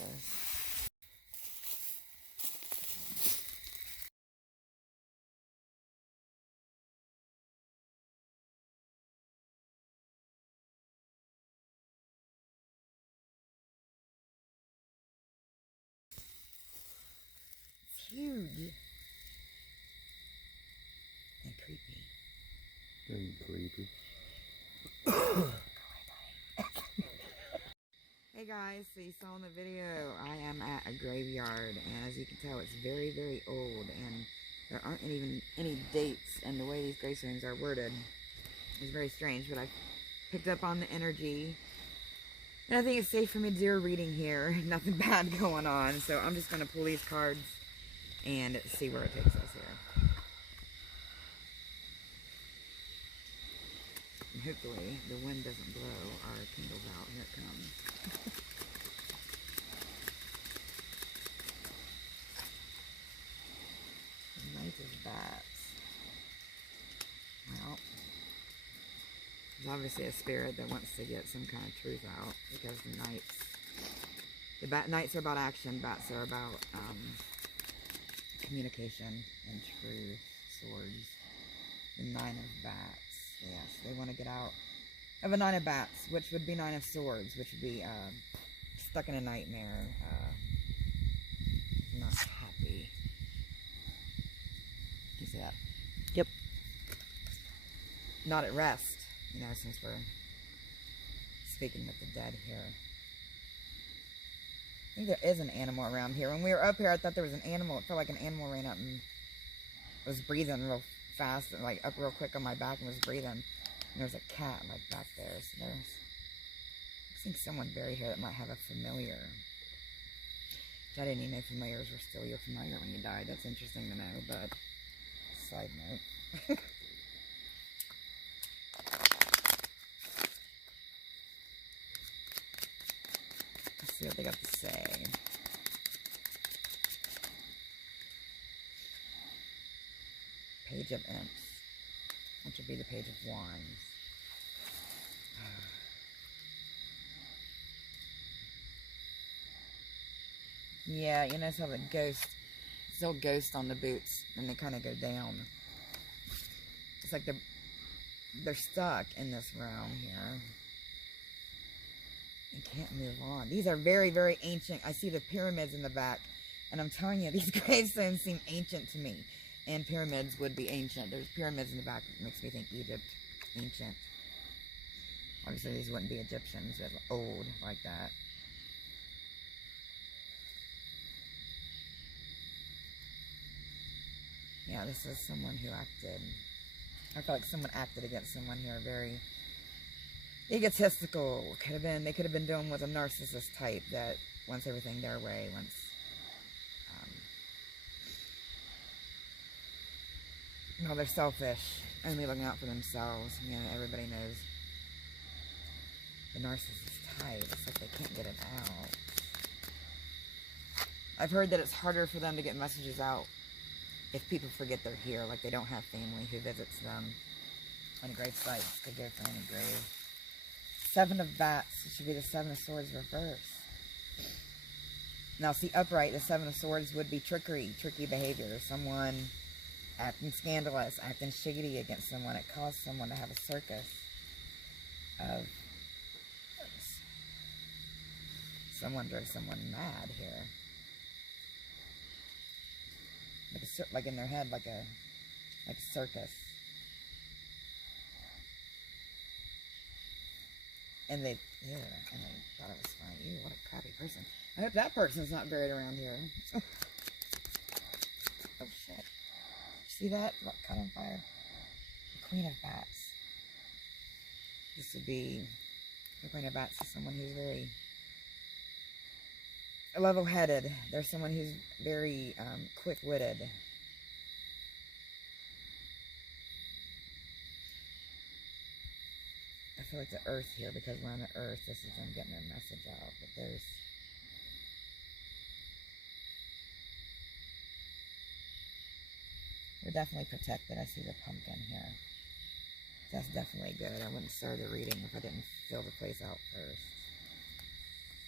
this. Huge and creepy. And creepy. Hey guys, so you saw in the video, I am at a graveyard, and as you can tell, it's very, very old, and there aren't even any dates, and the way these gravestones are worded is very strange, but I picked up on the energy, and I think it's safe for me to do a reading here. Nothing bad going on, so I'm just going to pull these cards and see where it takes us here. And hopefully the wind doesn't blow our candles out. Here it comes. The Knight of Bats. Well, there's obviously a spirit that wants to get some kind of truth out, because the knights are about action, bats are about communication and truth. Swords. The Nine of Bats. Yes, they want to get out of a Nine of Bats, which would be Nine of Swords, which would be stuck in a nightmare, not happy. You see that? Yep. Not at rest, you know, since we're speaking with the dead here. I think there is an animal around here. When we were up here, I thought there was an animal. It felt like an animal ran up and was breathing real fast and like up real quick on my back and was breathing. And there's a cat like back there. So there's, I think, someone buried here that might have a familiar. I didn't even know familiars were still your familiar when you died. That's interesting to know, but side note. Let's see what they got to say. Page of Imps, which would be the Page of Wands. Yeah, you know, so the ghost, still ghost on the boots, and they kind of go down. It's like they're stuck in this realm here. And can't move on. These are very, very ancient. I see the pyramids in the back, and I'm telling you, these gravestones seem ancient to me. And pyramids would be ancient. There's pyramids in the back that makes me think Egypt, ancient. Obviously, these wouldn't be Egyptians, but old like that. Yeah, this is someone who acted. I feel like someone acted against someone here, very egotistical. They could have been dealing with a narcissist type that wants everything their way, wants no, they're selfish, only looking out for themselves. You know, everybody knows the narcissist type. It's like they can't get it out. I've heard that it's harder for them to get messages out if people forget they're here, like they don't have family who visits them on grave sites. Could go for any grave. Seven of Bats. It should be the Seven of Swords reverse. Now, see, upright, the Seven of Swords would be trickery, tricky behavior. Someone acting scandalous, acting shiggity against someone. It caused someone to have a circus of someone drove someone mad here. Like in their head, like a circus. And they thought it was funny. Ew, what a crappy person. I hope that person's not buried around here. Oh shit. See that? What caught on fire? The Queen of Bats. This would be, the Queen of Bats is someone who's very level-headed. There's someone who's very quick-witted. I feel like the Earth here, because we're on the Earth, this is them getting their message out. But there's... We're definitely protected. I see the pumpkin here. That's definitely good. I wouldn't start the reading if I didn't fill the place out first.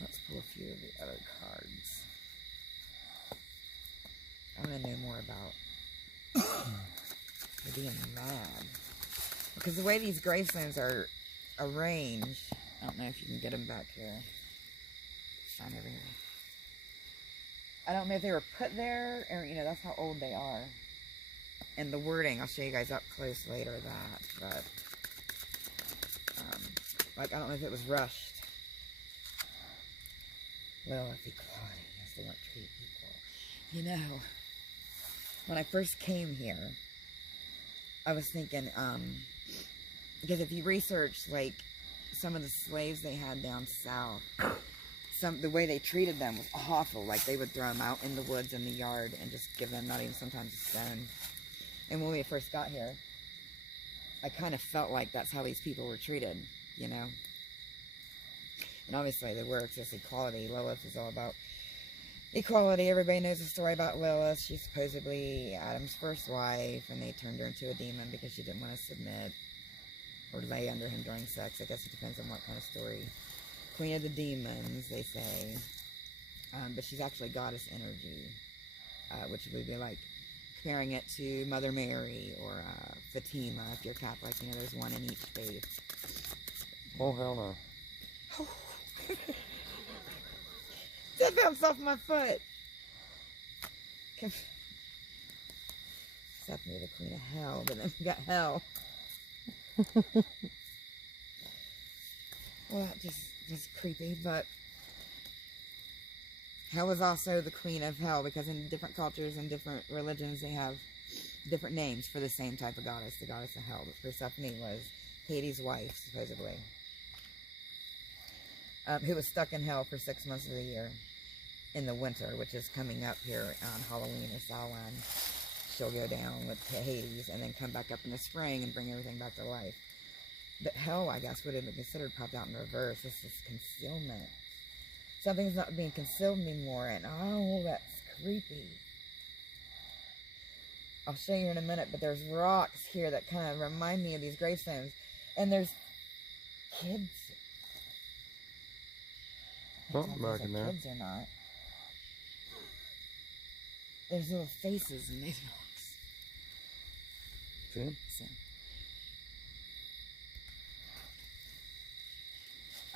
Let's pull a few of the other cards. I want to know more about her being mad. Because the way these gravestones are arranged, I don't know if you can get them back here. Shine over here. I don't know if they were put there, or, you know, that's how old they are. And the wording, I'll show you guys up close later that, but, like, I don't know if it was rushed. Well, if equality, yes, they weren't treated equal. You know, when I first came here, I was thinking, because if you research, like, some of the slaves they had down south, the way they treated them was awful. Like, they would throw them out in the woods in the yard and just give them not even sometimes a stone. And when we first got here, I kind of felt like that's how these people were treated, you know. And obviously the works is equality. Lilith is all about equality. Everybody knows the story about Lilith. She's supposedly Adam's first wife, and they turned her into a demon because she didn't want to submit or lay under him during sex. I guess it depends on what kind of story. Queen of the demons, they say. But she's actually goddess energy, which would be like comparing it to Mother Mary or Fatima, if you're Catholic. You know, there's one in each faith. Oh, hell no. Oh. That bounced off my foot. Except me, the queen of hell, but then we got hell. Well, that just creepy, but hell is also the queen of hell, because in different cultures and different religions they have different names for the same type of goddess, the goddess of hell. But Persephone was Hades' wife, supposedly, who was stuck in hell for 6 months of the year in the winter, which is coming up here on Halloween or Samhain. She'll go down with Hades and then come back up in the spring and bring everything back to life. But hell, I guess, would have been considered popped out in reverse. This is concealment. Something's not being concealed anymore, and oh, that's creepy. I'll show you in a minute, but there's rocks here that kind of remind me of these gravestones. And there's kids. Something back in there. Kids or not. There's little faces in these rocks. See? So.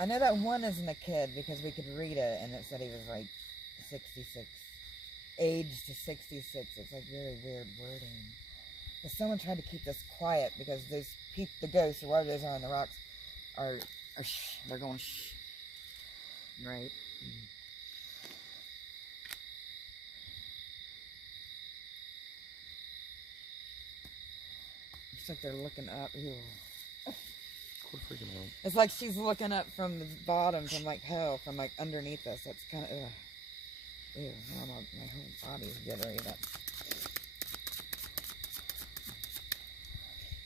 I know that one isn't a kid because we could read it and it said he was like 66. Aged to 66. It's like very weird wording. But someone tried to keep this quiet because those people, the ghosts or whatever those are on the rocks are shh. They're going shh. Right? It's like they're looking up. Ew. Quit freaking out. It's like she's looking up from the bottom, from like hell, from like underneath us. That's kind of, ew, my whole body's jittery.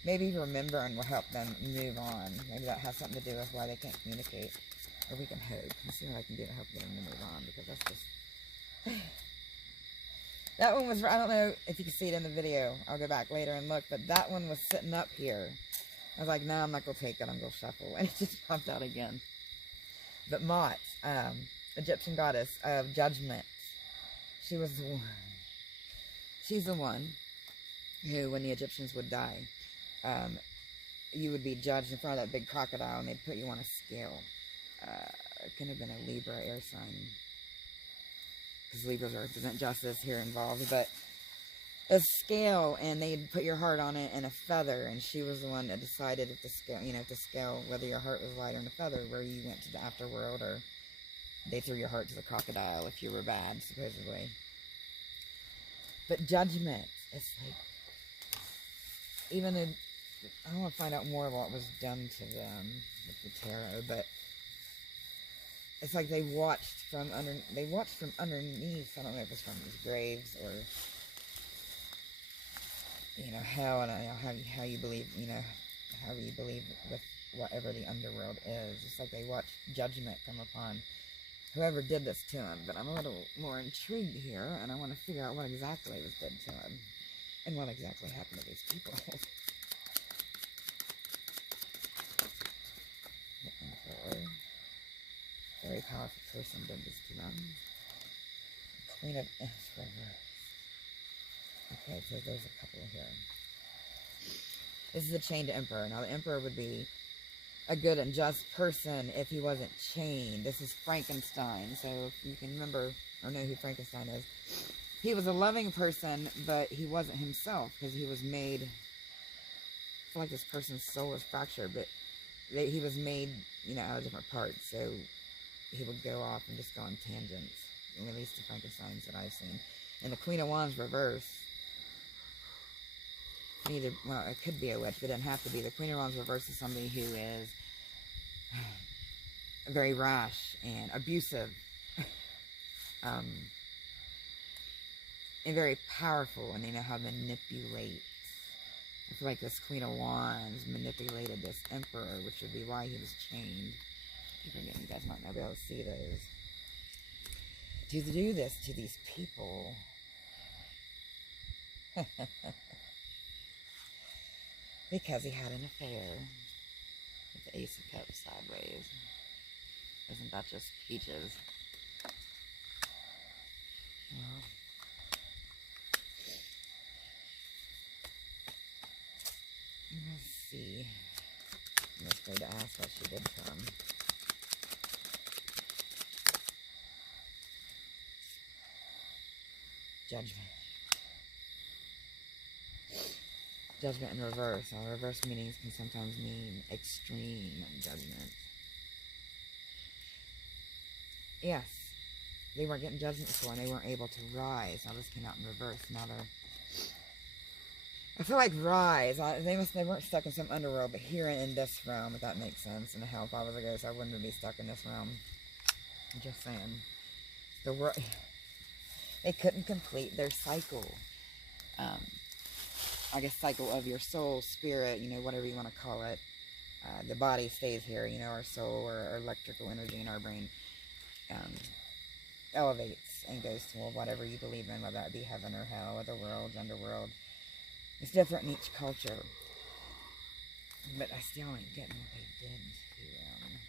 Maybe remembering will help them move on. Maybe that has something to do with why they can't communicate. Or we can hope. Let's see what I can do to help them to move on, because that's just... That one was, I don't know if you can see it in the video. I'll go back later and look, but that one was sitting up here. I was like, no, I'm not going to take it. I'm going to shuffle. And it just popped out again. But Mot, Egyptian goddess of judgment. She was the one. She's the one who, when the Egyptians would die, you would be judged in front of that big crocodile, and they'd put you on a scale. It could have been a Libra air sign, because Libras represent justice here involved, but a scale, and they'd put your heart on it and a feather, and she was the one that decided if the scale, you know, if the scale, whether your heart was lighter than a feather, where you went to the afterworld, or they threw your heart to the crocodile if you were bad, supposedly. But judgment, it's like, even though, I want to find out more of what was done to them with the tarot, but it's like they watched from underneath. I don't know if it's from these graves or, you know, hell, and how you believe, you know, how you believe with whatever the underworld is. It's like they watched judgment come upon whoever did this to him. But I'm a little more intrigued here, and I want to figure out what exactly was done to him and what exactly happened to these people. The Emperor. Very very powerful person did this to them. Queen of Reverse. Okay, so there's a couple here. This is a chained emperor. Now, the emperor would be a good and just person if he wasn't chained. This is Frankenstein. So if you can remember or know who Frankenstein is, he was a loving person, but he wasn't himself because he was made. I feel like this person's soul was fractured, but he was made, you know, out of different parts. So he would go off and just go on tangents. At least the Frankensteins that I've seen. And the Queen of Wands reverse. Well, it could be a witch, but it doesn't have to be. The Queen of Wands reverse is somebody who is very rash and abusive. And very powerful, and they know how to manipulate. I feel like this Queen of Wands manipulated this Emperor, which would be why he was chained. I keep forgetting, you guys might not be able to see those. To do this to these people. Because he had an affair with the Ace of Cups sideways. Isn't that just peaches? Well, let's see. I'm just going to ask what she did to him. Judgment. Judgment in reverse. Now, reverse meanings can sometimes mean extreme judgment. Yes, they weren't getting judgment before, and they weren't able to rise. Now this came out in reverse. Now they're... I feel like rise. They weren't stuck in some underworld, but here in this realm, if that makes sense. In the hell, if I was a ghost, I wouldn't be stuck in this realm. I'm just saying. The world... They couldn't complete their cycle. I guess cycle of your soul, spirit, you know, whatever you want to call it. The body stays here, you know, our soul or our electrical energy in our brain elevates and goes to whatever you believe in, whether that be heaven or hell, other worlds, underworld. It's different in each culture. But I still ain't getting what they did to them.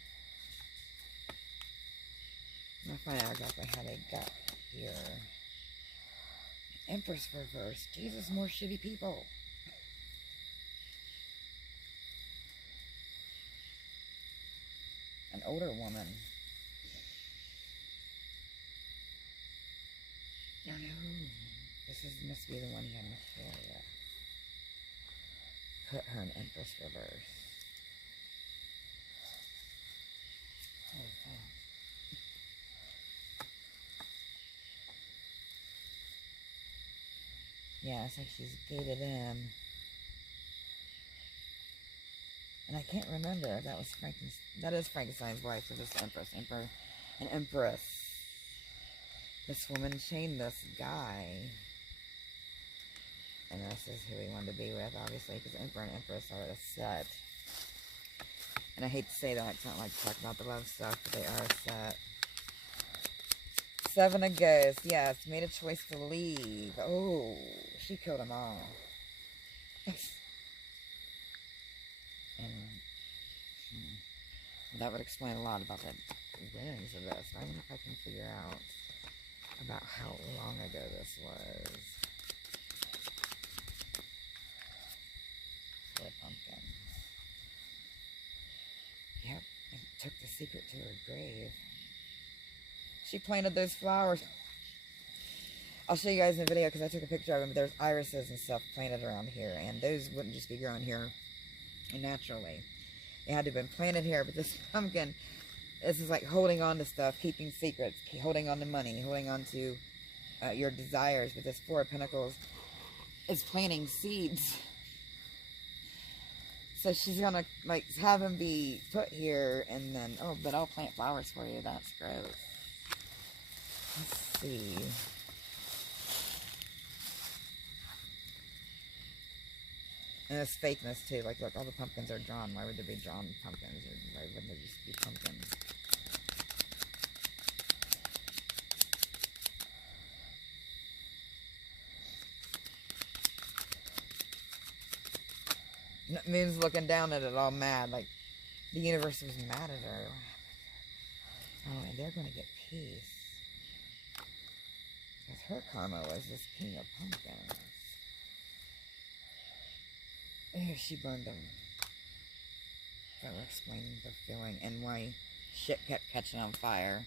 I'm going to find out exactly how they got here. Empress reverse. Jesus, more shitty people. An older woman. No, no. Must be the one he had an affair with. Put her in Empress reverse. Oh, thanks. Yeah, it's like she's gated in. And I can't remember if that was that is Frankenstein's wife, so this Empress. An Empress. This woman chained this guy. And this is who he wanted to be with, obviously, because Emperor and Empress are a set. And I hate to say that, it's not like to talk about the love stuff, but they are a set. Seven of Ghosts, yes, made a choice to leave. Oh, she killed them all. And that would explain a lot about the beginnings of this. I wonder if I can figure out about how long ago this was. For a pumpkin. Yep, and took the secret to her grave. She planted those flowers. I'll show you guys in the video because I took a picture of them. But there's irises and stuff planted around here, and those wouldn't just be growing here naturally. They had to have been planted here. But this pumpkin, this is like holding on to stuff, keeping secrets, holding on to money, holding on to your desires. But this Four of Pentacles is planting seeds. So she's gonna like have him be put here, and then but I'll plant flowers for you. That's gross. Let's see. And it's fakeness too. Like, look, all the pumpkins are drawn. Why would there be drawn pumpkins? Or why wouldn't there just be pumpkins? Moon's looking down at it all mad. Like, the universe was mad at her. Oh, and they're going to get peace. Because her karma was this king of pumpkins. Oh, she burned them. That will explain the feeling and why shit kept catching on fire.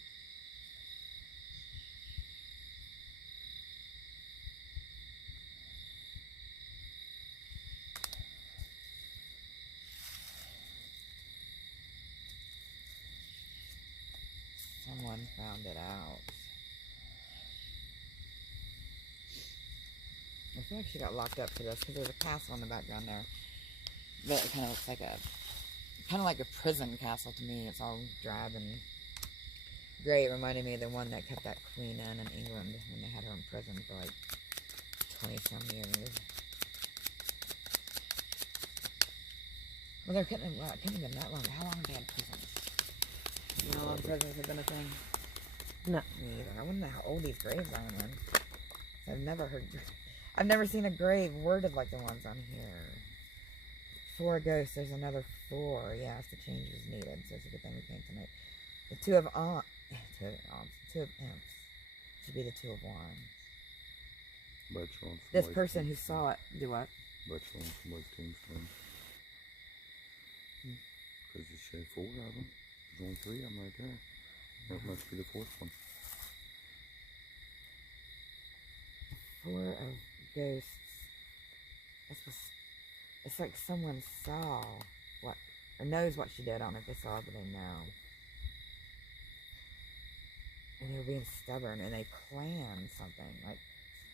Someone found it out. I feel like she got locked up for this because there's a castle in the background there. But it kind of looks like a prison castle to me. It's all drab and gray. It reminded me of the one that kept that queen in England when they had her in prison for like 20-some years. Well, it couldn't have been that long. How long have they had prisons? You know how long prisons have been a thing? No. Me either. I wonder how old these graves are, man. I've never seen a grave worded like the ones on here. 4 ghosts, there's another 4. Yes, the change was needed, so it's a good thing we came tonight. The 2 of imps should be the 2 of wands. This person who saw it, do what? Bet you on somebody's tombstone. Because you said 4 of them. There's only 3 of them right there. That must be the 4th one. 4 of ghosts. It's like someone saw what, or knows what she did. I don't know if they saw it, but they know. And they were being stubborn, and they planned something, like,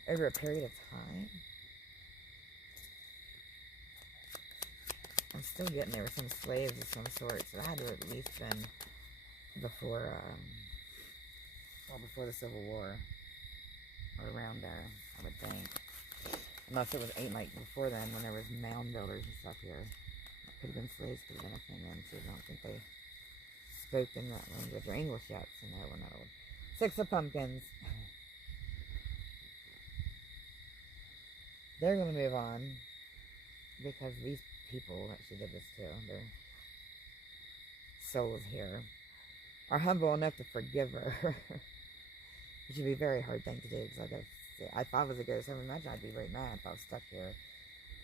over a period of time. I'm still getting there with some slaves of some sort, so that had to have at least been before, before the Civil War, or around there, I would think. Unless it was like before then, when there was mound builders and stuff here. It could have been slaves, could have been a thing then, too. I don't think they spoke in that language, or English yet, so no, we're not old. 6 of pumpkins. They're going to move on, because these people that she did this to, their souls here, are humble enough to forgive her. Which would be a very hard thing to do, because I gotta say, if I was a ghost, I would imagine I'd be very mad if I was stuck here,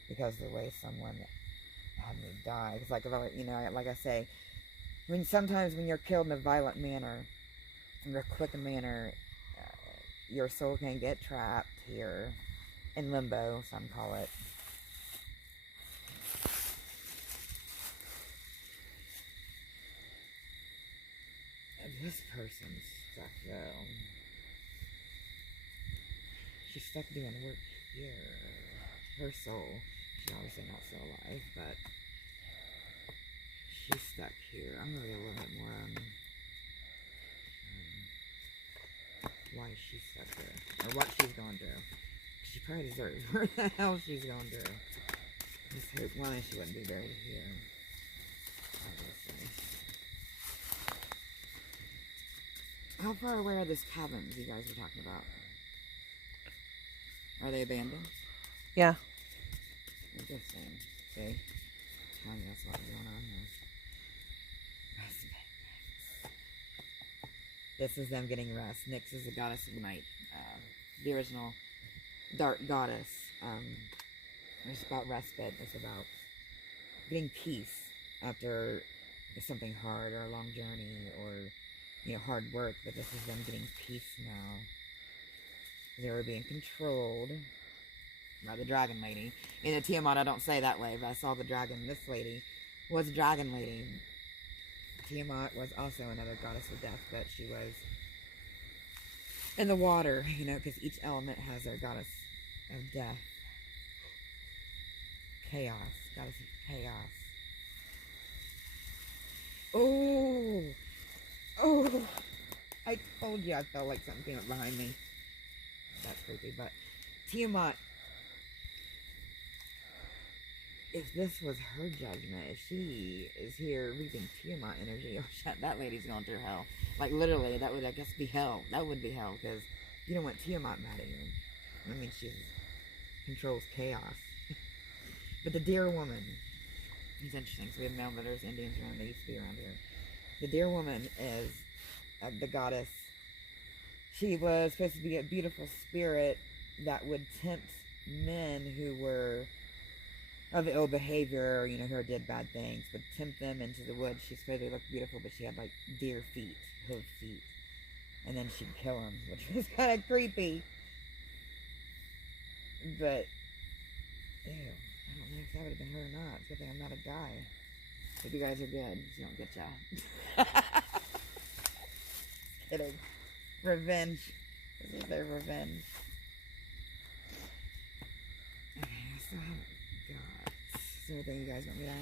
because of the way someone had me die. It's like, if I, you know, like I say, sometimes when you're killed in a violent manner, in a quick manner, your soul can get trapped here, in limbo, some call it. This person's stuck, though. She's stuck doing work here. Her soul, she's obviously not still alive, but she's stuck here. I'm going to get a little bit more on why she's stuck there, or what she's going through. She probably deserves what the hell she's going through. Just hope, well, she wouldn't be buried here, obviously. How far away are those cabins you guys were talking about? Are they abandoned? Yeah. Interesting. See? Tell me that's what's going on here. This is them getting rest. Nyx is the goddess of the night. The original dark goddess. It's about respite. It's about getting peace after something hard, or a long journey, or, you know, hard work. But this is them getting peace now. They were being controlled by the dragon lady. In the Tiamat, I don't say that way, but I saw the dragon. This lady was a dragon lady. Tiamat was also another goddess of death, but she was in the water, you know, because each element has their goddess of death. Chaos. Goddess of chaos. Oh! Oh! I told you I felt like something came up behind me. That's creepy, but Tiamat, if this was her judgment, if she is here reaping Tiamat energy, oh shit, that lady's going through hell. Like, literally, that would, I guess, be hell. That would be hell, because you don't want Tiamat mad at you. I mean, she controls chaos. But the dear woman, it's interesting, so we have mound builders, Indians around, they used to be around here. The dear woman is the goddess. She was supposed to be a beautiful spirit that would tempt men who were of ill behavior, you know, who did bad things, would tempt them into the woods. She supposedly looked beautiful, but she had like deer feet, hoof feet. And then she'd kill them, which was kind of creepy. But, ew, I don't know if that would have been her or not. It's a good thing I'm not a guy. Hope you guys are good. She don't get ya. Kidding. Revenge. This is their revenge. Okay, I still haven't got... Is there anything you guys want me to ask?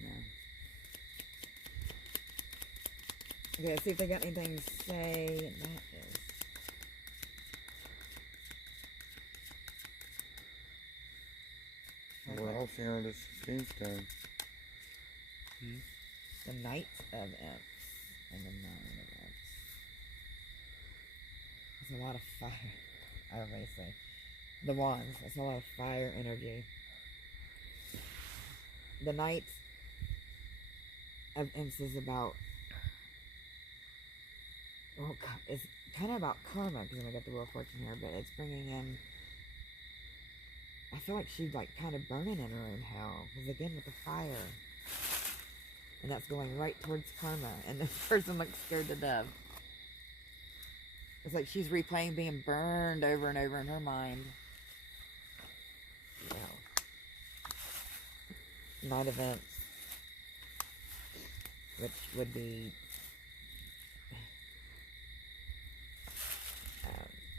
No. Okay, let's see if they got anything to say. And that is... We're all sharing this tombstone. The Knight of Imps and the Nine of Imps. There's a lot of fire. Obviously. The Wands. That's a lot of fire energy. The Knight of Imps is about... Well, it's kind of about karma, because I got the Wheel of Fortune here, but it's bringing in... I feel like she's like kind of burning in her own hell. Because again, with the fire. And that's going right towards karma. And this person looks scared to death. It's like she's replaying being burned over and over in her mind. Yeah. Night events. Which would be...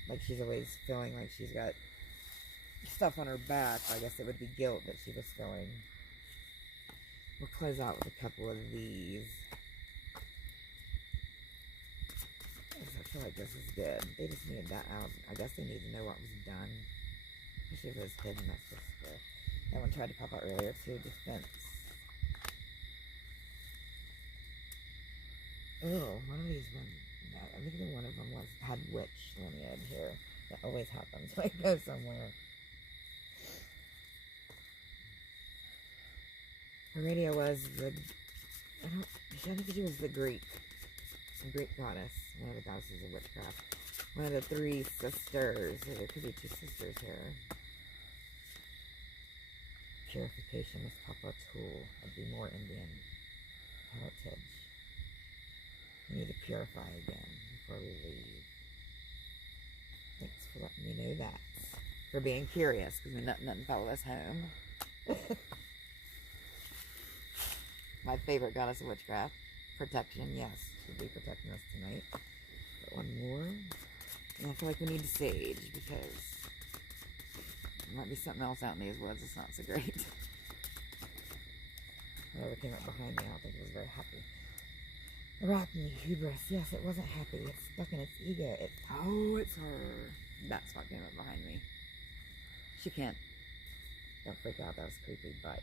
like she's always feeling like she's got stuff on her back. I guess it would be guilt that she was feeling. We'll close out with a couple of these. I feel like this is good. They just needed that out. I guess they need to know what was done. Especially if it was hidden. That's just the... That one tried to pop out earlier too. Defense. Oh, one of these ones. No, I think one of them had witch lineage here. That always happens when I go somewhere. Her radio was the... I think she was the Greek goddess. One of the goddesses of witchcraft. One of the three sisters. There could be two sisters here. Purification is Papa Tool. I'd be more Indian heritage. We need to purify again before we leave. Thanks for letting me know that. For being curious, because we nothing follow us home. My favorite goddess of witchcraft. Protection, yes. Should be protecting us tonight. But one more. And I feel like we need sage, because there might be something else out in these woods that's not so great. Whatever came up behind me, I don't think it was very happy. Arachne, hubris. Yes, it wasn't happy. It's stuck in its ego. Oh, it's her. That's what came up behind me. She can't. Don't freak out. That was creepy, but...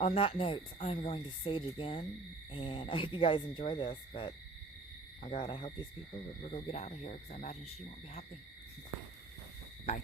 On that note, I'm going to sage again, and I hope you guys enjoy this, but... Oh God, I hope these people will go get out of here, because I imagine she won't be happy. Bye.